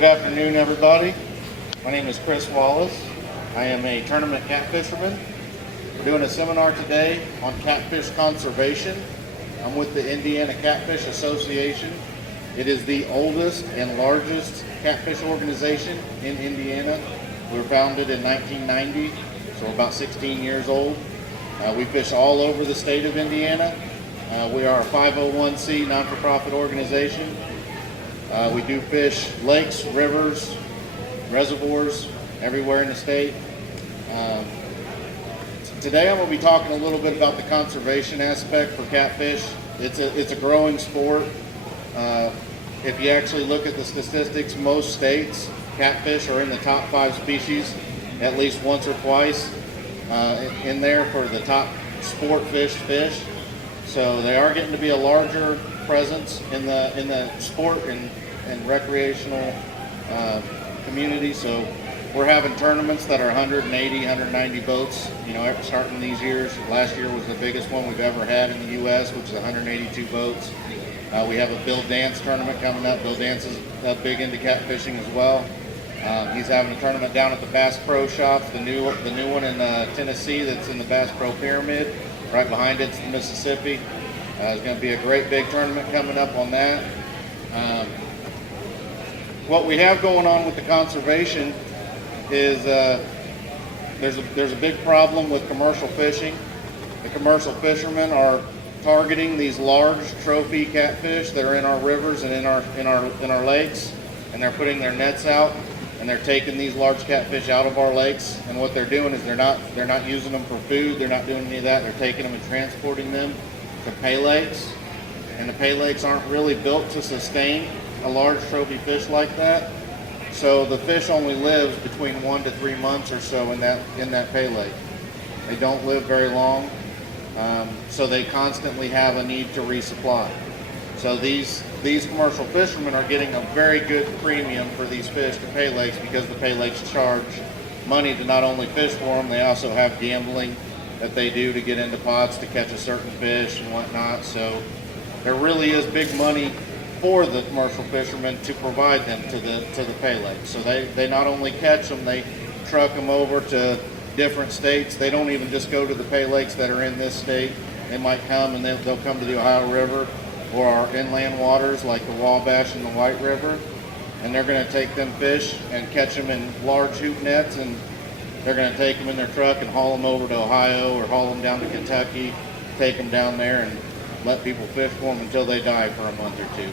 Good afternoon, everybody. My name is Chris Wallace. I am a tournament catfisherman. We're doing a seminar today on catfish conservation. I'm with the Indiana Catfish Association. It is the oldest and largest catfish organization in Indiana. We were founded in 1990, so we're about 16 years old. We fish all over the state of Indiana. We are a 501c non-for-profit organization. We do fish lakes, rivers, reservoirs, everywhere in the state. Today I'm going to be talking a little bit about the conservation aspect for catfish. It's a growing sport. If you actually look at the statistics, most states, catfish are in the top 5 species at least once or twice in there for the top sport fish. So they are getting to be a larger presence in the sport and recreational community. So we're having tournaments that are 180, 190 boats, starting these years. Last year was the biggest one we've ever had in the U.S., which is 182 boats. We have a Bill Dance tournament coming up. Bill Dance is big into catfishing as well. He's having a tournament down at the Bass Pro Shops, the new one in Tennessee that's in the Bass Pro Pyramid. Right behind it's the Mississippi. There's going to be a great big tournament coming up on that. What we have going on with the conservation is there's a big problem with commercial fishing. The commercial fishermen are targeting these large trophy catfish that are in our rivers and in our lakes, and they're putting their nets out and they're taking these large catfish out of our lakes. And what they're doing is they're not using them for food. They're not doing any of that. They're taking them and transporting them to pay lakes, and the pay lakes aren't really built to sustain a large trophy fish like that. So the fish only lives between 1 to 3 months or so in that pay lake. They don't live very long, so they constantly have a need to resupply. So these commercial fishermen are getting a very good premium for these fish to pay lakes, because the pay lakes charge money to not only fish for them, they also have gambling that they do to get into pots to catch a certain fish and whatnot. So there really is big money for the commercial fishermen to provide them to the pay lake. So they not only catch them, they truck them over to different states. They don't even just go to the pay lakes that are in this state. They might come and they'll come to the Ohio River or our inland waters like the Wabash and the White River, and they're going to take them fish and catch them in large hoop nets, and they're going to take them in their truck and haul them over to Ohio or haul them down to Kentucky, take them down there and let people fish for them until they die for a month or two.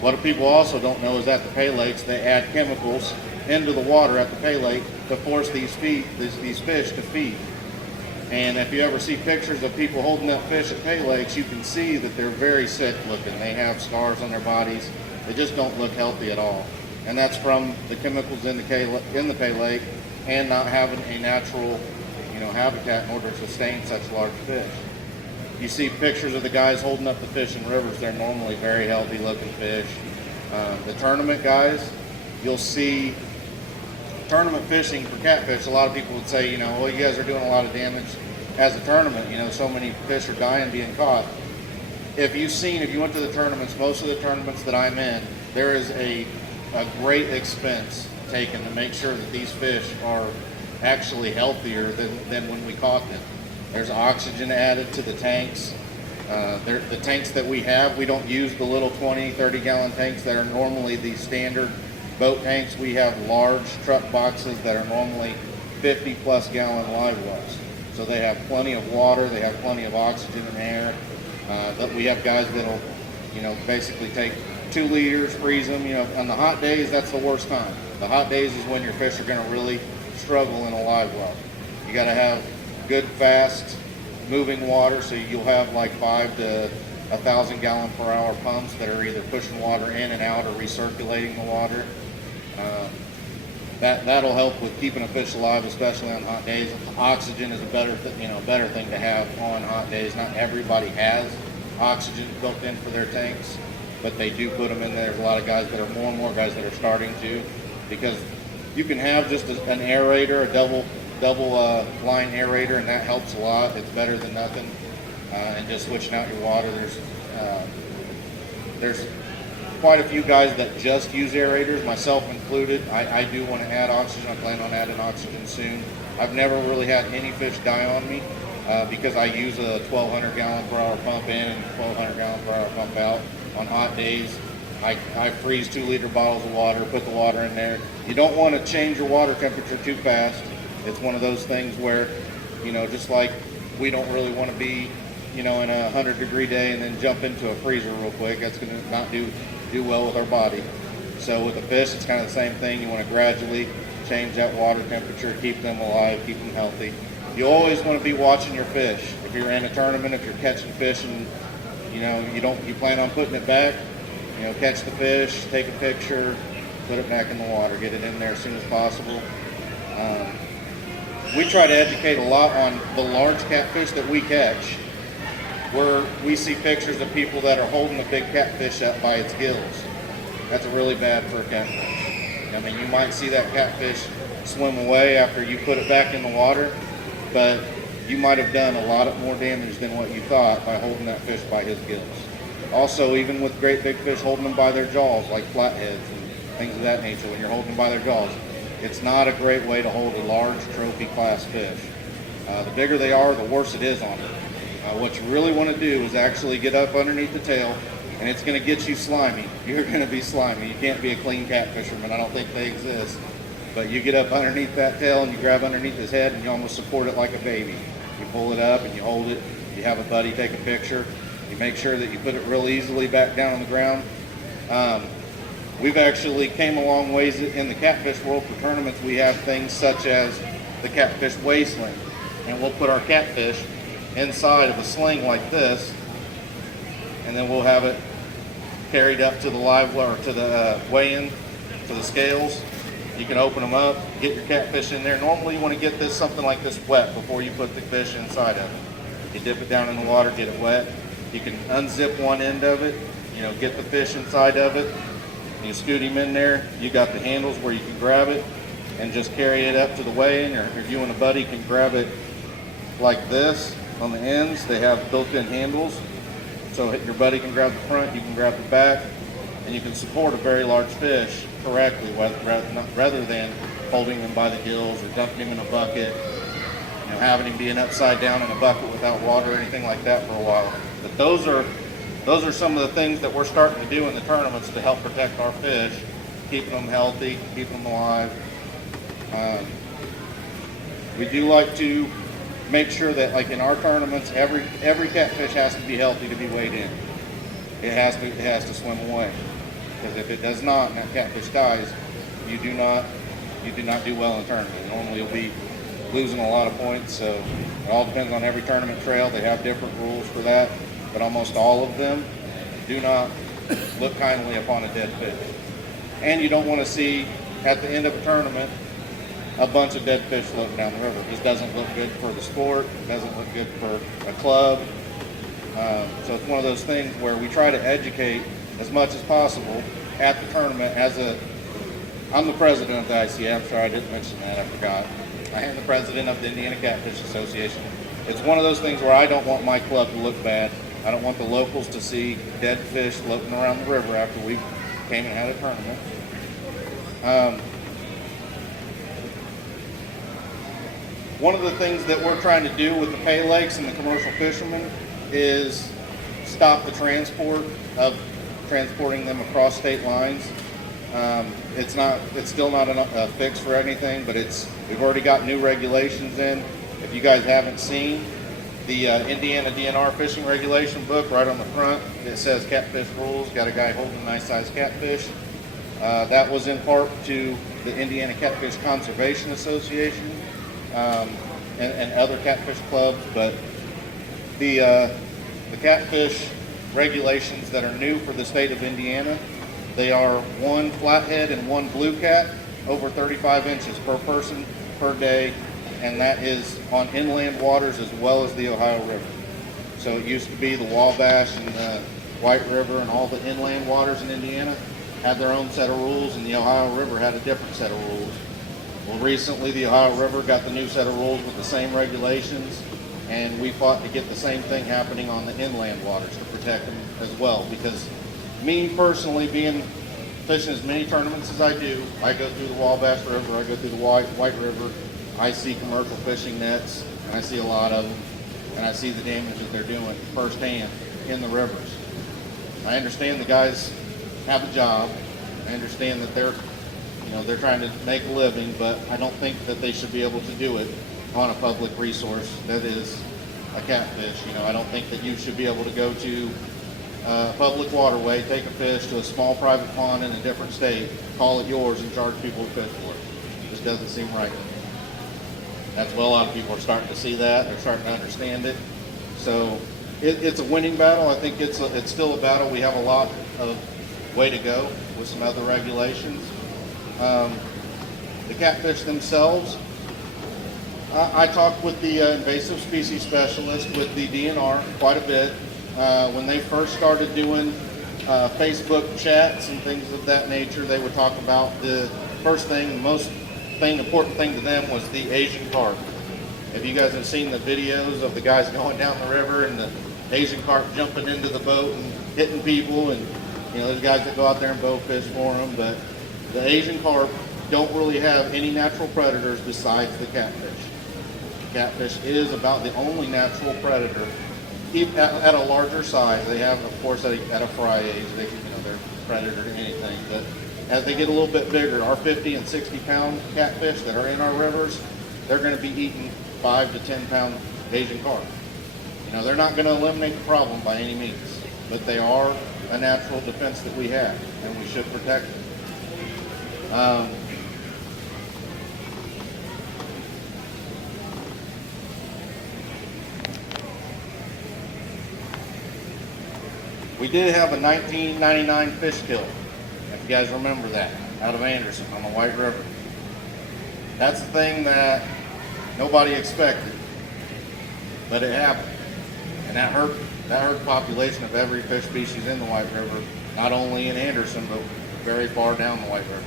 What people also don't know is at the pay lakes, they add chemicals into the water at the pay lake to force these fish to feed. And if you ever see pictures of people holding up fish at pay lakes, you can see that they're very sick looking. They have scars on their bodies. They just don't look healthy at all. And that's from the chemicals in the pay lake and not having a natural habitat in order to sustain such large fish. You see pictures of the guys holding up the fish in rivers. They're normally very healthy looking fish. The tournament guys, you'll see tournament fishing for catfish. A lot of people would say, well, you guys are doing a lot of damage as a tournament. So many fish are dying being caught. If you went to the tournaments, most of the tournaments that I'm in, there is a great expense taken to make sure that these fish are actually healthier than when we caught them. There's oxygen added to the tanks. The tanks that we have, we don't use the little 20, 30-gallon tanks that are normally the standard boat tanks. We have large truck boxes that are normally 50-plus gallon live wells. So they have plenty of water, they have plenty of oxygen and air. But we have guys that'll, basically take 2 liters, freeze them. On the hot days, that's the worst time. The hot days is when your fish are going to really struggle in a live well. You got to have good, fast moving water, so you'll have like 5 to 1,000 gallon per hour pumps that are either pushing water in and out or recirculating the water. That'll help with keeping a fish alive, especially on hot days. Oxygen is a better thing to have on hot days. Not everybody has oxygen built in for their tanks, but they do put them in there. There's a lot of guys that are more and more guys that are starting to, because you can have just an aerator, a double line aerator, and that helps a lot. It's better than nothing. And just switching out your water. There's quite a few guys that just use aerators, myself included. I do want to add oxygen. I plan on adding oxygen soon. I've never really had any fish die on me because I use a 1,200 gallon per hour pump in and 1,200 gallon per hour pump out on hot days. I freeze 2-liter bottles of water, put the water in there. You don't want to change your water temperature too fast. It's one of those things where, you know, just like we don't really want to be, you know, in a 100-degree day and then jump into a freezer real quick. That's going to not do well with our body. So with the fish, it's kind of the same thing. You want to gradually change that water temperature, keep them alive, keep them healthy. You always want to be watching your fish. If you're in a tournament, if you're catching fish and, you know, you plan on putting it back, you know, catch the fish, take a picture, put it back in the water, get it in there as soon as possible. We try to educate a lot on the large catfish that we catch, where we see pictures of people that are holding a big catfish up by its gills. That's really bad for a catfish. I mean, you might see that catfish swim away after you put it back in the water, but you might have done a lot more damage than what you thought by holding that fish by his gills. Also, even with great big fish, holding them by their jaws, like flatheads and things of that nature, when you're holding them by their jaws, it's not a great way to hold a large trophy class fish. The bigger they are, the worse it is on them. What you really want to do is actually get up underneath the tail, and it's going to get you slimy. You're going to be slimy. You can't be a clean catfisherman. I don't think they exist. But you get up underneath that tail and you grab underneath his head and you almost support it like a baby. You pull it up and you hold it. You have a buddy take a picture. You make sure that you put it real easily back down on the ground. We've actually came a long ways in the catfish world. For tournaments, we have things such as the catfish weigh sling. And we'll put our catfish inside of a sling like this, and then we'll have it carried up to the live or to the weigh-in, to the scales. You can open them up, get your catfish in there. Normally you want to get this something like this wet before you put the fish inside of it. You dip it down in the water, get it wet. You can unzip one end of it, you know, get the fish inside of it. You scoot him in there. You got the handles where you can grab it and just carry it up to the weigh-in, or if you and a buddy can grab it like this on the ends. They have built-in handles, so your buddy can grab the front, you can grab the back, and you can support a very large fish correctly rather than holding him by the gills or dumping him in a bucket, you know, having him being upside down in a bucket without water or anything like that for a while. But those are some of the things that we're starting to do in the tournaments to help protect our fish, keeping them healthy, keeping them alive. We do like to make sure that, like in our tournaments, every catfish has to be healthy to be weighed in. It has to swim away, because if it does not and that catfish dies, you do not do well in the tournament. Normally you'll be losing a lot of points. So it all depends on every tournament trail. They have different rules for that, but almost all of them do not look kindly upon a dead fish. And you don't want to see at the end of a tournament a bunch of dead fish floating down the river. This doesn't look good for the sport. It doesn't look good for a club. So it's one of those things where we try to educate as much as possible at the tournament. I'm the president of the ICF. Sorry, I didn't mention that. I forgot. I am the president of the Indiana Catfish Association. It's one of those things where I don't want my club to look bad. I don't want the locals to see dead fish floating around the river after we came and had a tournament. One of the things that we're trying to do with the pay lakes and the commercial fishermen is stop the transport of transporting them across state lines. It's still not a fix for anything, but we've already got new regulations in. If you guys haven't seen the Indiana DNR fishing regulation book, right on the front, it says catfish rules. Got a guy holding a nice sized catfish. That was in part to the Indiana Catfish Conservation Association and other catfish clubs, but the catfish regulations that are new for the state of Indiana, they are one flathead and one blue cat over 35 inches per person per day, and that is on inland waters as well as the Ohio River. So it used to be the Wabash and the White River and all the inland waters in Indiana had their own set of rules, and the Ohio River had a different set of rules. Well, recently the Ohio River got the new set of rules with the same regulations, and we fought to get the same thing happening on the inland waters to protect them as well, because Me personally, being fishing as many tournaments as I do, I go through the Wabash River, I go through the White River, I see commercial fishing nets, and I see a lot of them, and I see the damage that they're doing firsthand in the rivers. I understand the guys have a job. I understand that they're trying to make a living, but I don't think that they should be able to do it on a public resource that is a catfish. I don't think that you should be able to go to a public waterway, take a fish to a small private pond in a different state, call it yours, and charge people to fish for it. It just doesn't seem right to me. That's what a lot of people are starting to see that. They're starting to understand it. So it's a winning battle. I think it's still a battle. We have a lot of way to go with some other regulations. The catfish themselves, I talked with the invasive species specialist with the DNR quite a bit. When they first started doing Facebook chats and things of that nature, they would talk about the first thing, the most important thing to them was the Asian carp. If you guys have seen the videos of the guys going down the river and the Asian carp jumping into the boat and hitting people, and there's guys that go out there and bow fish for them, but the Asian carp don't really have any natural predators besides the catfish. Catfish is about the only natural predator. At a larger size, they have, of course, at a fry age, they're predator to anything. But as they get a little bit bigger, our 50 and 60 pound catfish that are in our rivers, they're going to be eating 5 to 10 pound Asian carp. They're not going to eliminate the problem by any means, but they are a natural defense that we have, and we should protect them. We did have a 1999 fish kill, if you guys remember that, out of Anderson on the White River. That's the thing that nobody expected, but it happened. And that hurt the population of every fish species in the White River, not only in Anderson, but very far down the White River.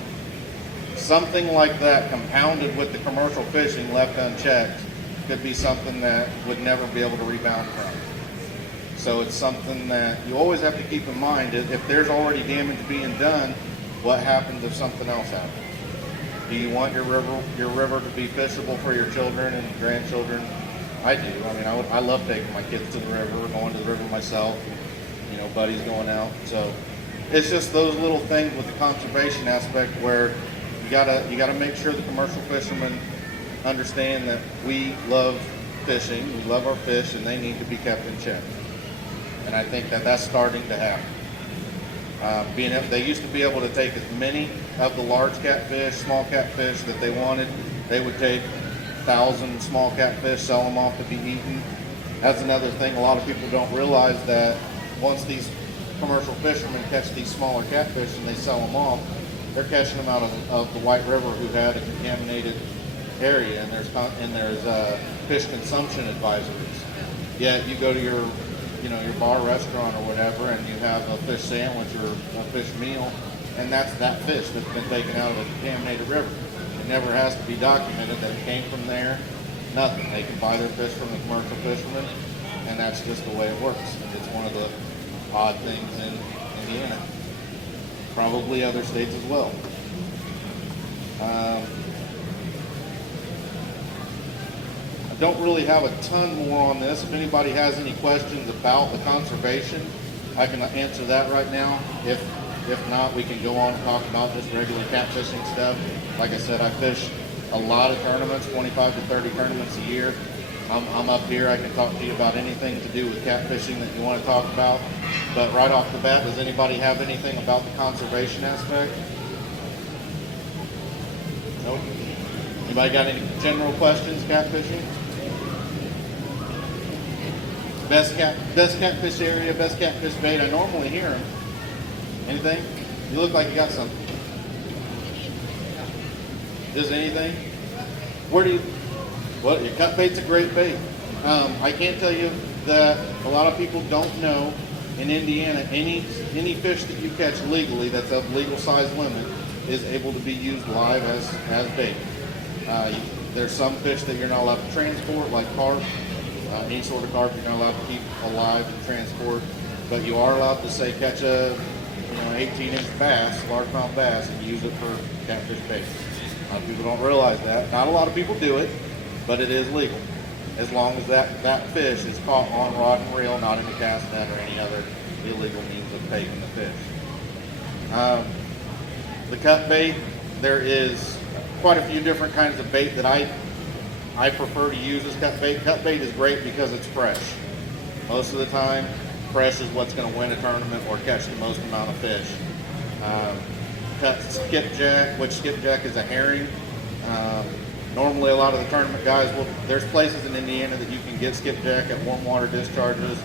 Something like that, compounded with the commercial fishing left unchecked, could be something that would never be able to rebound from. So it's something that you always have to keep in mind. If there's already damage being done, what happens if something else happens? Do you want your river to be fishable for your children and grandchildren? I do. I love taking my kids to the river, going to the river myself, and, buddies going out. So it's just those little things with the conservation aspect where you gotta make sure the commercial fishermen understand that we love fishing, we love our fish, and they need to be kept in check. And I think that that's starting to happen. They used to be able to take as many of the large catfish, small catfish that they wanted. They would take 1,000 small catfish, sell them off to be eaten. That's another thing. A lot of people don't realize that once these commercial fishermen catch these smaller catfish and they sell them off, they're catching them out of the White River who had a contaminated area, and there's fish consumption advisories. Yet you go to your bar restaurant or whatever, and you have a fish sandwich or a fish meal, and that's that fish that's been taken out of a contaminated river. It never has to be documented that it came from there. Nothing. They can buy their fish from the commercial fishermen, and that's just the way it works. It's one of the odd things in Indiana. Probably other states as well. I don't really have a ton more on this. If anybody has any questions about the conservation, I can answer that right now. If not, we can go on and talk about just regular catfishing stuff. Like I said, I fish a lot of tournaments, 25 to 30 tournaments a year. I'm up here. I can talk to you about anything to do with catfishing that you want to talk about. But right off the bat, does anybody have anything about the conservation aspect? Nope. Anybody got any general questions, catfishing? Best catfish area, best catfish bait. I normally hear them. Anything? You look like you got something. Just anything? Your cut bait's a great bait. I can't tell you that a lot of people don't know in Indiana, any fish that you catch legally that's of legal size limit is able to be used live as bait. There's some fish that you're not allowed to transport, like carp. Any sort of carp you're not allowed to keep alive and transport, but you are allowed to say catch a 18-inch bass, largemouth bass, and use it for catfish bait. A lot of people don't realize that. Not a lot of people do it, but it is legal, as long as that fish is caught on rod and reel, not in a cast net or any other illegal means of taking the fish. The cut bait, there is quite a few different kinds of bait that I prefer to use as cut bait. Cut bait is great because it's fresh. Most of the time, fresh is what's going to win a tournament or catch the most amount of fish. Cut skipjack, which skipjack is a herring. Normally, a lot of the tournament guys there's places in Indiana that you can get skipjack at warm water discharges.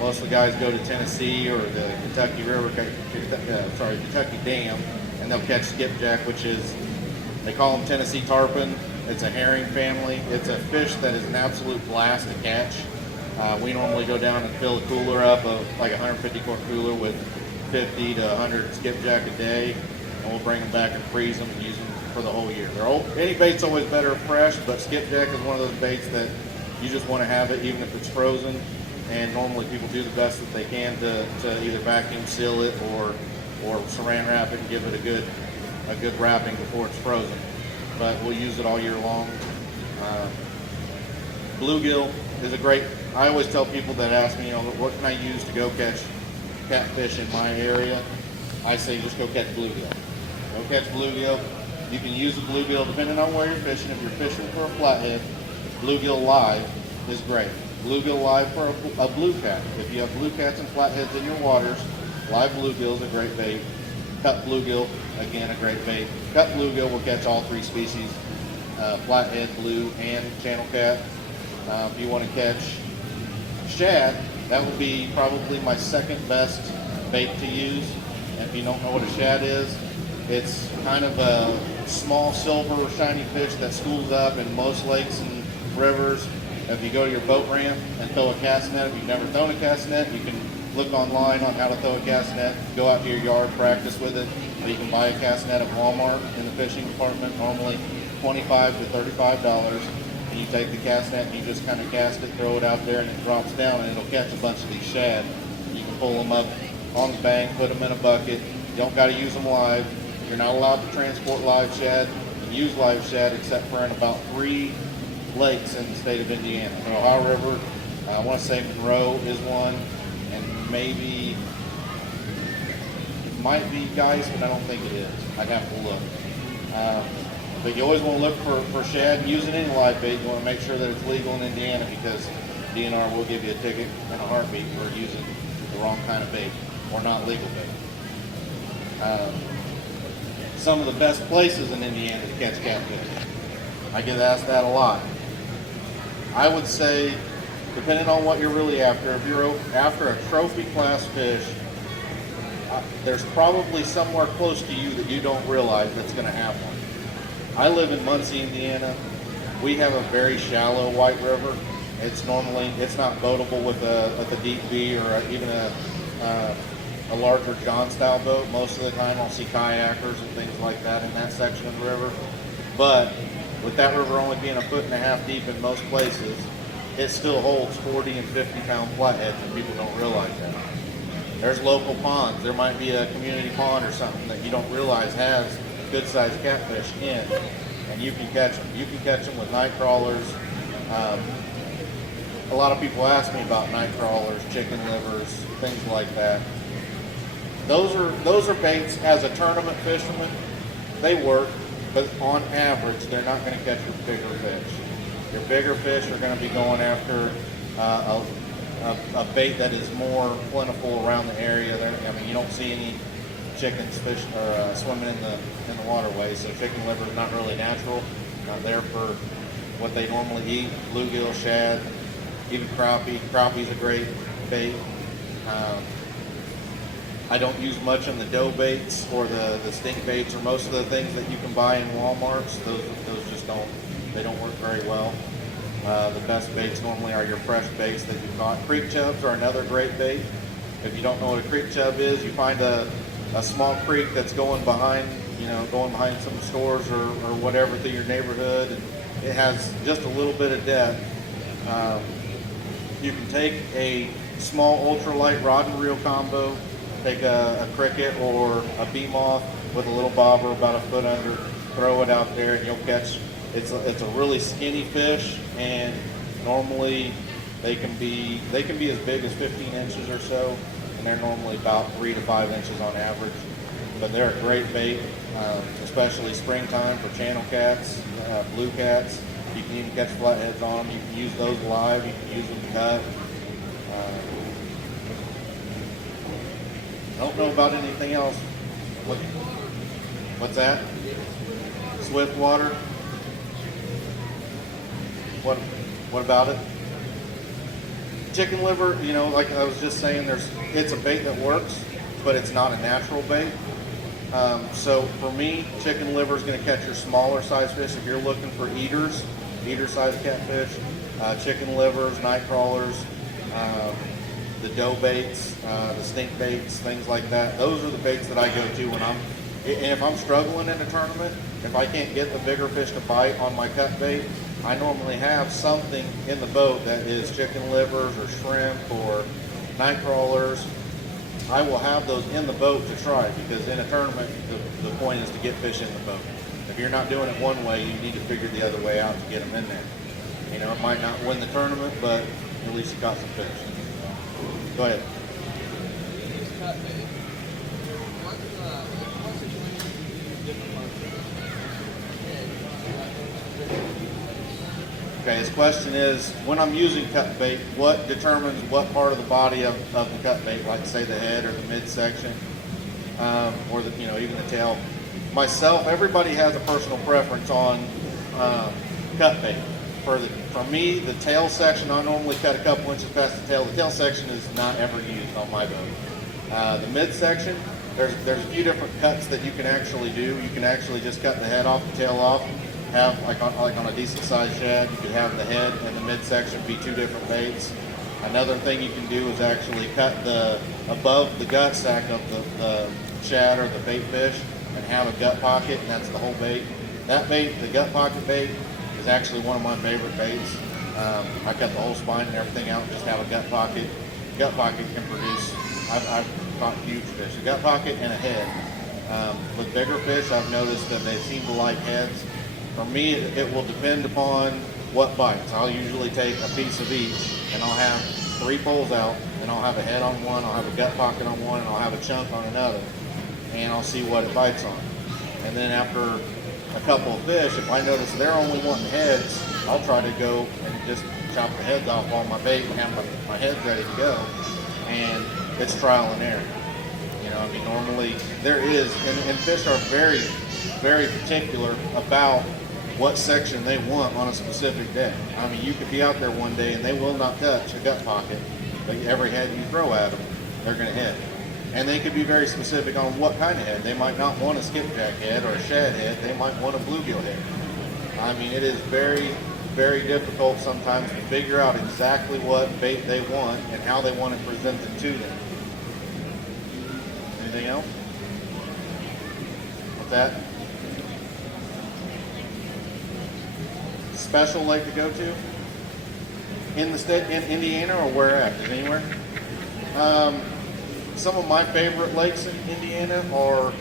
Most of the guys go to Tennessee or the Kentucky Kentucky Dam, and they'll catch skipjack, which is, they call them Tennessee tarpon. It's a herring family. It's a fish that is an absolute blast to catch. We normally go down and fill a cooler up of like a 150 quart cooler with 50 to 100 skipjack a day, and we'll bring them back and freeze them and use them for the whole year. Any bait's always better fresh, but skipjack is one of those baits that you just want to have it even if it's frozen. And normally people do the best that they can to either vacuum seal it or saran wrap it and give it a good wrapping before it's frozen. But we'll use it all year long. Bluegill is a great. I always tell people that ask me, what can I use to go catch catfish in my area? I say just go catch bluegill. Go catch bluegill. You can use a bluegill depending on where you're fishing. If you're fishing for a flathead, bluegill live is great. Bluegill live for a blue cat. If you have blue cats and flatheads in your waters, live bluegill is a great bait. Cut bluegill, again, a great bait. Cut bluegill will catch all three species, flathead, blue, and channel cat. If you want to catch shad, that would be probably my second best bait to use. And if you don't know what a shad is, it's kind of a small silver shiny fish that schools up in most lakes and rivers. If you go to your boat ramp and throw a cast net, if you've never thrown a cast net, you can look online on how to throw a cast net, go out to your yard, practice with it, or you can buy a cast net at Walmart in the fishing department, normally $25 to $35, and you take the cast net and you just kind of cast it, throw it out there, and it drops down and it'll catch a bunch of these shad. You can pull them up on the bank, put them in a bucket. You don't got to use them live. You're not allowed to transport live shad and use live shad except for in about 3 lakes in the state of Indiana. The Ohio River, I want to say Monroe is one, and maybe it might be Geist, but I don't think it is. I'd have to look. But you always want to look for shad. Using any live bait, you want to make sure that it's legal in Indiana, because DNR will give you a ticket and a heartbeat for using the wrong kind of bait or not legal bait. Some of the best places in Indiana to catch catfish. I get asked that a lot. I would say, depending on what you're really after, if you're after a trophy class fish, there's probably somewhere close to you that you don't realize that's going to have one. I live in Muncie, Indiana. We have a very shallow White River. It's not boatable with a deep V or even a larger John style boat. Most of the time I'll see kayakers and things like that in that section of the river. But with that river only being 1.5 feet deep in most places, it still holds 40 and 50 pound flatheads, and people don't realize that. There's local ponds. There might be a community pond or something that you don't realize has good sized catfish in, and you can catch them. You can catch them with night crawlers. A lot of people ask me about night crawlers, chicken livers, things like that. Those are baits as a tournament fisherman. They work, but on average, they're not going to catch your bigger fish. Your bigger fish are going to be going after a bait that is more plentiful around the area. You don't see any chickens swimming in the waterway, so chicken liver is not really natural. Not there for what they normally eat. Bluegill, shad, even crappie. Crappie's a great bait. I don't use much on the dough baits or the stink baits, or most of the things that you can buy in Walmarts. Those just don't work very well. The best baits normally are your fresh baits that you caught. Creek chubs are another great bait. If you don't know what a creek chub is, you find a small creek that's going behind some stores or whatever through your neighborhood, and it has just a little bit of depth. You can take a small ultralight rod and reel combo, take a cricket or a bee moth with a little bobber about a foot under, throw it out there, and you'll catch. It's a really skinny fish, and normally they can be as big as 15 inches or so, and they're normally about 3 to 5 inches on average. But they're a great bait, especially springtime for channel cats, blue cats. You can even catch flatheads on them. You can use those live. You can use them cut. I don't know about anything else. What's that? Swift water. What about it? Chicken liver, you know, like I was just saying, it's a bait that works, but it's not a natural bait. So for me, chicken liver is going to catch your smaller size fish. If you're looking for eater size catfish, chicken livers, night crawlers, the dough baits, the stink baits, things like that. Those are the baits that I go to and if I'm struggling in a tournament, if I can't get the bigger fish to bite on my cut bait, I normally have something in the boat that is chicken livers or shrimp or night crawlers. I will have those in the boat to try, because in a tournament, the point is to get fish in the boat. If you're not doing it one way, you need to figure the other way out to get them in there. You know, it might not win the tournament, but at least you caught some fish. Go ahead. Okay, his question is, when I'm using cut bait, what determines what part of the body of the cut bait, like say the head or the midsection, or even the tail? Myself, everybody has a personal preference on cut bait. For me, the tail section, I normally cut a couple inches past the tail. The tail section is not ever used on my boat. The midsection, there's a few different cuts that you can actually do. You can actually just cut the head off, the tail off. Have like on a decent sized shad, you could have the head and the midsection be two different baits. Another thing you can do is actually cut above the gut sack of the shad or the bait fish and have a gut pocket, and that's the whole bait. That bait, the gut pocket bait, is actually one of my favorite baits. I cut the whole spine and everything out and just have a gut pocket. Gut pocket can produce, I've caught huge fish. A gut pocket and a head. With bigger fish, I've noticed that they seem to like heads. For me, it will depend upon what bites. I'll usually take a piece of each, and I'll have 3 poles out, and I'll have a head on one, I'll have a gut pocket on one, and I'll have a chunk on another, and I'll see what it bites on. And then after a couple of fish, if I notice they're only wanting heads, I'll try to go and just chop the heads off all my bait and have my heads ready to go. And it's trial and error. You know, I mean, normally there is, and fish are very, very particular about what section they want on a specific day. I mean, you could be out there one day and they will not touch a gut pocket, but every head you throw at them, they're going to hit. And they could be very specific on what kind of head. They might not want a skipjack head or a shad head. They might want a bluegill head. I mean, it is very, very difficult sometimes to figure out exactly what bait they want and how they want it presented to them. Anything else? What's that? Special lake to go to in the state, in Indiana, or where at? Is anywhere? Some of my favorite lakes in Indiana are,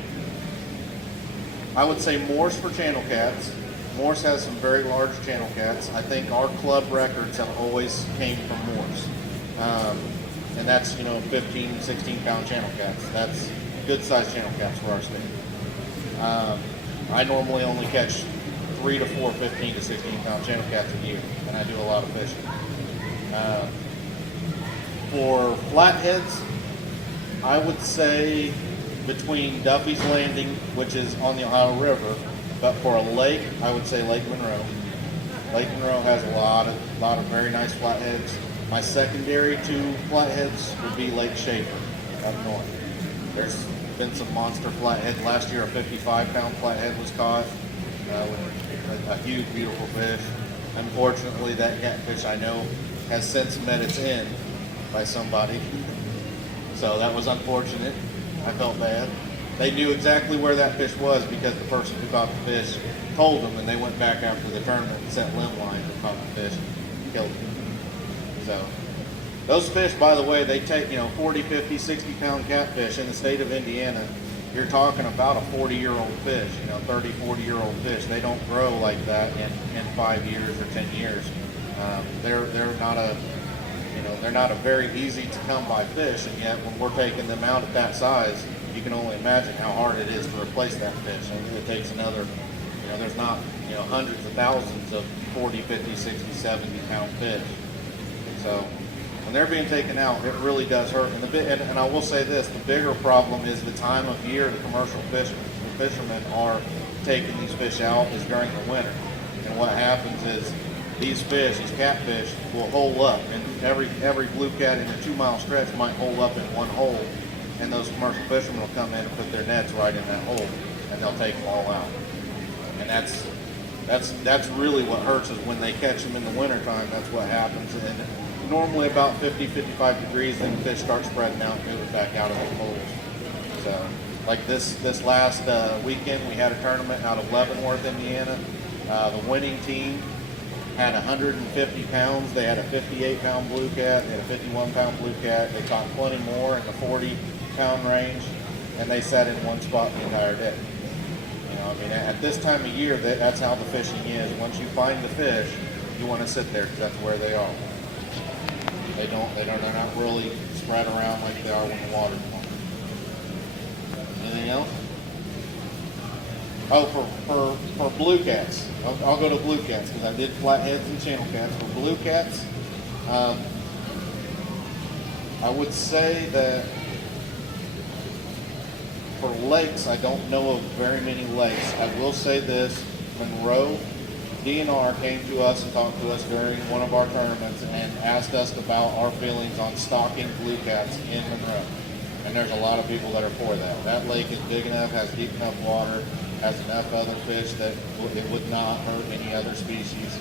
I would say, Morse for channel cats. Morse has some very large channel cats. I think our club records have always came from Morse, and that's 15, 16 pound channel cats. That's good sized channel cats for our state. I normally only catch 3 to 4 15 to 16 pound channel cats a year, and I do a lot of fishing. For flatheads, I would say between Duffy's Landing, which is on the Ohio River, but for a lake, I would say Lake Monroe. Lake Monroe has a lot of very nice flatheads. My secondary to flatheads would be Lake Schaefer up north. There's been some monster flatheads. Last year, a 55-pound flathead was caught with a huge, beautiful fish. Unfortunately, that catfish, I know, has since met its end by somebody. So that was unfortunate. I felt bad. They knew exactly where that fish was because the person who caught the fish told them, and they went back after the tournament and set limb lines and caught the fish and killed it. So Those fish, by the way, they take, 40, 50, 60 pound catfish in the state of Indiana. You're talking about a 40-year-old fish, 30, 40-year-old fish. They don't grow like that in 5 years or 10 years. They're not a, they're not a very easy to come by fish, and yet when we're taking them out at that size, you can only imagine how hard it is to replace that fish. And it takes another, there's not, hundreds of thousands of 40, 50, 60, 70 pound fish. So when they're being taken out, it really does hurt. And I will say this, the bigger problem is the time of year the commercial fishermen are taking these fish out is during the winter. And what happens is these fish, these catfish, will hole up, and every blue cat in a 2-mile stretch might hole up in one hole, and those commercial fishermen will come in and put their nets right in that hole, and they'll take them all out. And that's really what hurts, is when they catch them in the wintertime. That's what happens. And normally about 50, 55 degrees, then the fish start spreading out and moving back out of the holes. So, like this last weekend, we had a tournament out of Leavenworth, Indiana. The winning team had 150 pounds. They had a 58-pound blue cat. They had a 51-pound blue cat. They caught plenty more in the 40-pound range, and they sat in one spot the entire day. At this time of year, that's how the fishing is. Once you find the fish, you want to sit there because that's where they are. They're not really spread around like they are when the water's warm. Anything else? Oh, for blue cats, I'll go to blue cats because I did flatheads and channel cats. For blue cats, I would say that for lakes, I don't know of very many lakes. I will say this, Monroe DNR came to us and talked to us during one of our tournaments and asked us about our feelings on stocking blue cats in Monroe. And there's a lot of people that are for that. That lake is big enough, has deep enough water, has enough other fish that it would not hurt any other species.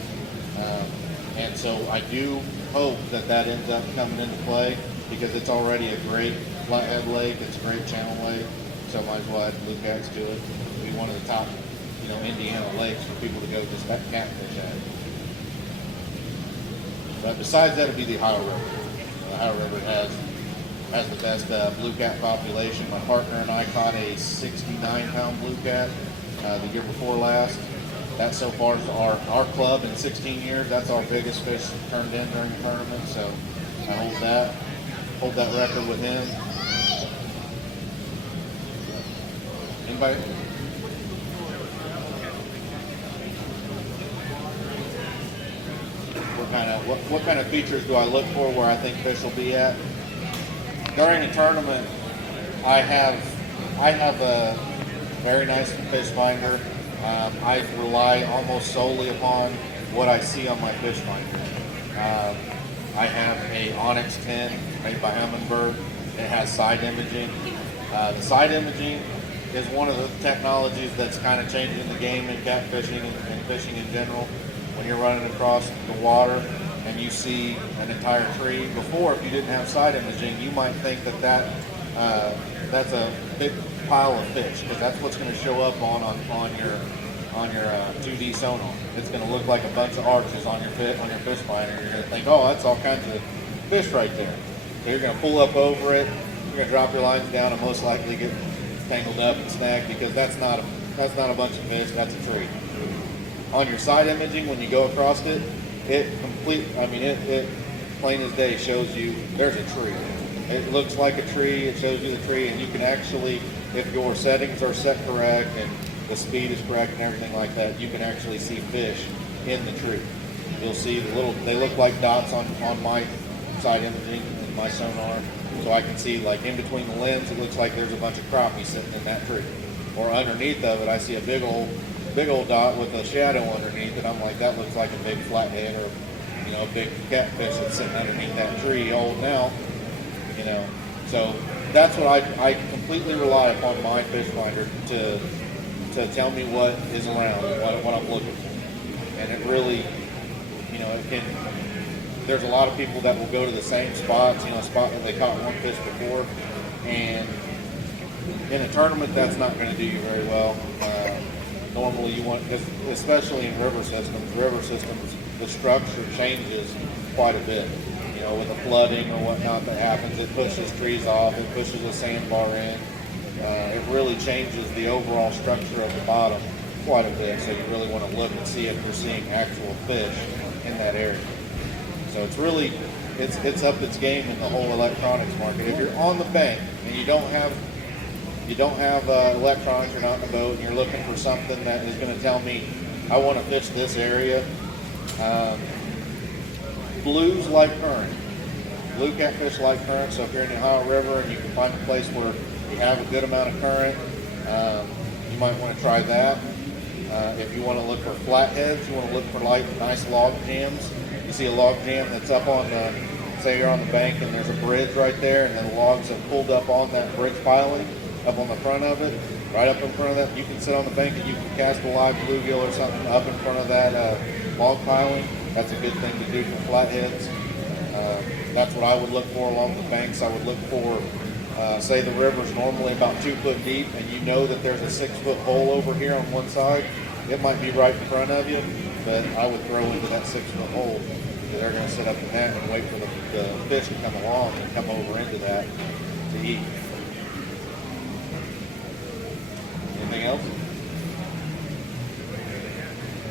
And so I do hope that ends up coming into play, because it's already a great flathead lake, it's a great channel lake, so might as well add blue cats to it. It'll be one of the top, Indiana lakes for people to go just catfish at. But besides that, it'd be the Ohio River. The Ohio River has the best blue cat population. My partner and I caught a 69-pound blue cat the year before last. That so far is our club in 16 years. That's our biggest fish turned in during the tournament. So I hold that record with him. Anybody? What kind of features do I look for where I think fish will be at? During a tournament, I have a very nice fish finder. I rely almost solely upon what I see on my fish finder. I have a Onyx 10 made by Humminbird. It has side imaging. The side imaging is one of the technologies that's kind of changing the game in catfishing and fishing in general. When you're running across the water and you see an entire tree. Before, if you didn't have side imaging, you might think that's a big pile of fish, because that's what's going to show up on your 2D sonar. It's going to look like a bunch of arches on your fish finder. You're going to think, oh, that's all kinds of fish right there. So you're going to pull up over it. You're going to drop your lines down and most likely get tangled up and snagged, because that's not a bunch of fish. That's a tree. On your side imaging, when you go across it, it plain as day shows you there's a tree. It looks like a tree, it shows you the tree, and you can actually, if your settings are set correct and the speed is correct and everything like that, you can actually see fish in the tree. You'll see they look like dots on my side imaging and my sonar, so I can see, like, in between the limbs, it looks like there's a bunch of crappie sitting in that tree. Or underneath of it, I see a big old dot with a shadow underneath it. I'm like, that looks like a big flathead or, a big catfish that's sitting underneath that tree holding out, So that's what I completely rely upon my fish finder to tell me what is around, what I'm looking for. And it really, there's a lot of people that will go to the same spots, spot that they caught one fish before, and in a tournament, that's not going to do you very well. Normally you want, especially in river systems, the structure changes quite a bit. with the flooding or whatnot that happens, it pushes trees off, it pushes a sandbar in. It really changes the overall structure of the bottom quite a bit, so you really want to look and see if you're seeing actual fish in that area. So it's up its game in the whole electronics market. If you're on the bank and you don't have electronics, you're not in a boat, and you're looking for something that is going to tell me I want to fish this area, blues like current. Blue catfish like current, so if you're in the Ohio River and you can find a place where you have a good amount of current, you might want to try that. If you want to look for flatheads, you want to look for nice log jams. You see a log jam that's up on the, say you're on the bank and there's a bridge right there, and then the logs have pulled up on that bridge piling, up on the front of it, right up in front of that. You can sit on the bank and you can cast a live bluegill or something up in front of that log piling. That's a good thing to do for flatheads. That's what I would look for along the banks. I would look for, say the river's normally about 2 foot deep, and you know that there's a 6 foot hole over here on one side. It might be right in front of you, but I would throw into that 6 foot hole. They're going to sit up in that and wait for the fish to come along and come over into that to eat. Anything else?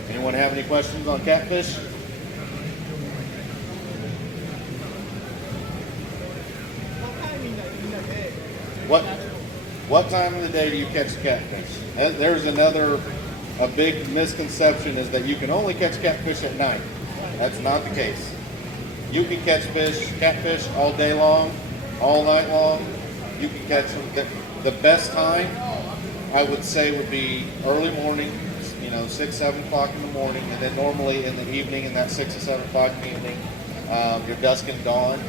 Anyone have any questions on catfish? What time of the day do you catch catfish? There's a big misconception is that you can only catch catfish at night. That's not the case. You can catch catfish all day long, all night long. You can catch them. The best time, I would say, would be early morning, 6, 7 o'clock in the morning, and then normally in the evening, in that 6 or 7 o'clock in the evening, your dusk and dawn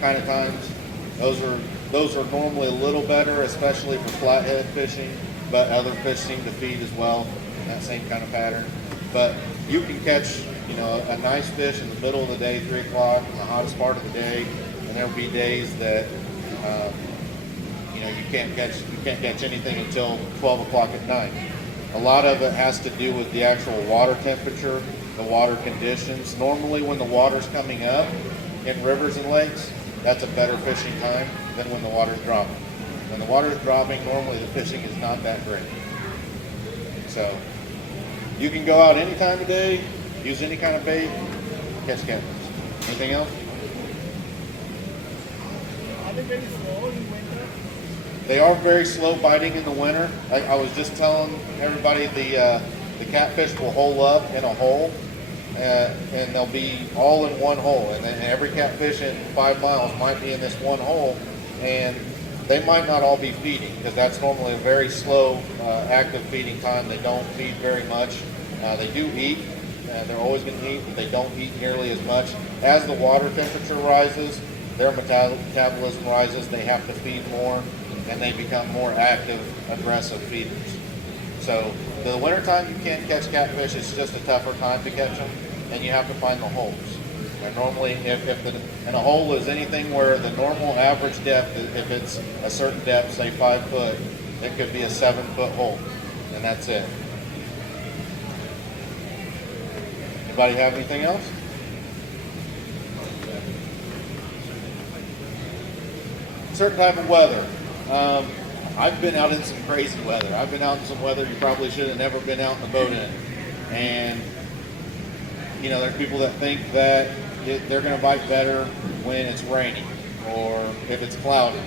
kind of times. Those are normally a little better, especially for flathead fishing, but other fish seem to feed as well in that same kind of pattern. But you can catch, a nice fish in the middle of the day, 3 o'clock, in the hottest part of the day, and there'll be days that, you can't catch anything until 12 o'clock at night. A lot of it has to do with the actual water temperature, the water conditions. Normally when the water's coming up in rivers and lakes, that's a better fishing time than when the water's dropping. When the water's dropping, normally the fishing is not that great. So you can go out any time of day, use any kind of bait, catch catfish. Anything else? Are they very slow in winter? They are very slow biting in the winter. I was just telling everybody the catfish will hole up in a hole, and they'll be all in one hole. And then every catfish in 5 miles might be in this one hole, and they might not all be feeding because that's normally a very slow, active feeding time. They don't feed very much. They do eat. They're always going to eat, but they don't eat nearly as much. As the water temperature rises, their metabolism rises. They have to feed more, and they become more active, aggressive feeders. So the wintertime you can catch catfish. It's just a tougher time to catch them, and you have to find the holes. And normally, and a hole is anything where the normal average depth, if it's a certain depth, say 5 foot, it could be a 7 foot hole, and that's it. Anybody have anything else? Certain type of weather. I've been out in some crazy weather. I've been out in some weather you probably should have never been out in the boat in. And, there's people that think that they're going to bite better when it's raining or if it's cloudy.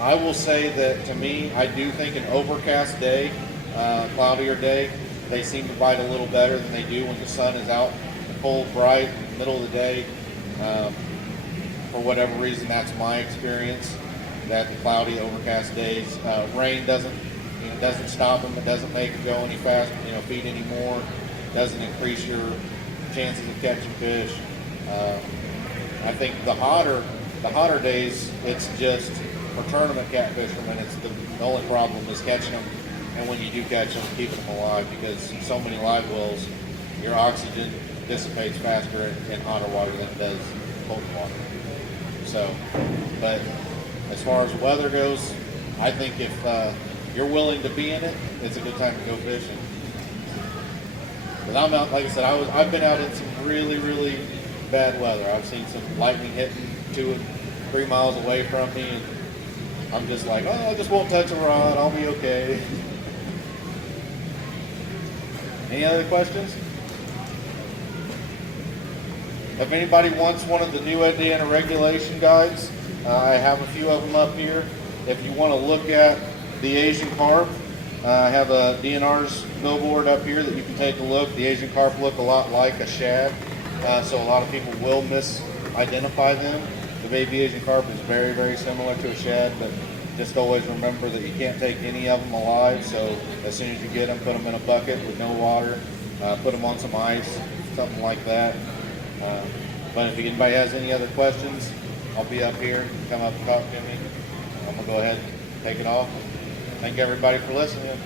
I will say that to me, I do think an overcast day, cloudier day, they seem to bite a little better than they do when the sun is out full bright in the middle of the day. For whatever reason, that's my experience. That the cloudy, overcast days, rain doesn't stop them. It doesn't make them go any faster, feed anymore. Doesn't increase your chances of catching fish. I think the hotter days, it's just for tournament catfish fishermen. It's the only problem is catching them, and when you do catch them, keeping them alive because so many live wells, your oxygen dissipates faster in hotter water than it does cold water. So, but as far as weather goes, I think if you're willing to be in it, it's a good time to go fishing. But I'm out, like I said, I've been out in some really, really bad weather. I've seen some lightning hitting 2 and 3 miles away from me, and I'm just like, oh, I just won't touch a rod. I'll be okay. Any other questions? If anybody wants one of the new Indiana regulation guides, I have a few of them up here. If you want to look at the Asian carp, I have a DNR's billboard up here that you can take a look. The Asian carp look a lot like a shad, so a lot of people will misidentify them. The baby Asian carp is very, very similar to a shad, but just always remember that you can't take any of them alive. So as soon as you get them, put them in a bucket with no water, put them on some ice, something like that. But if anybody has any other questions, I'll be up here. Come up and talk to me. I'm gonna go ahead and take it off. Thank everybody for listening.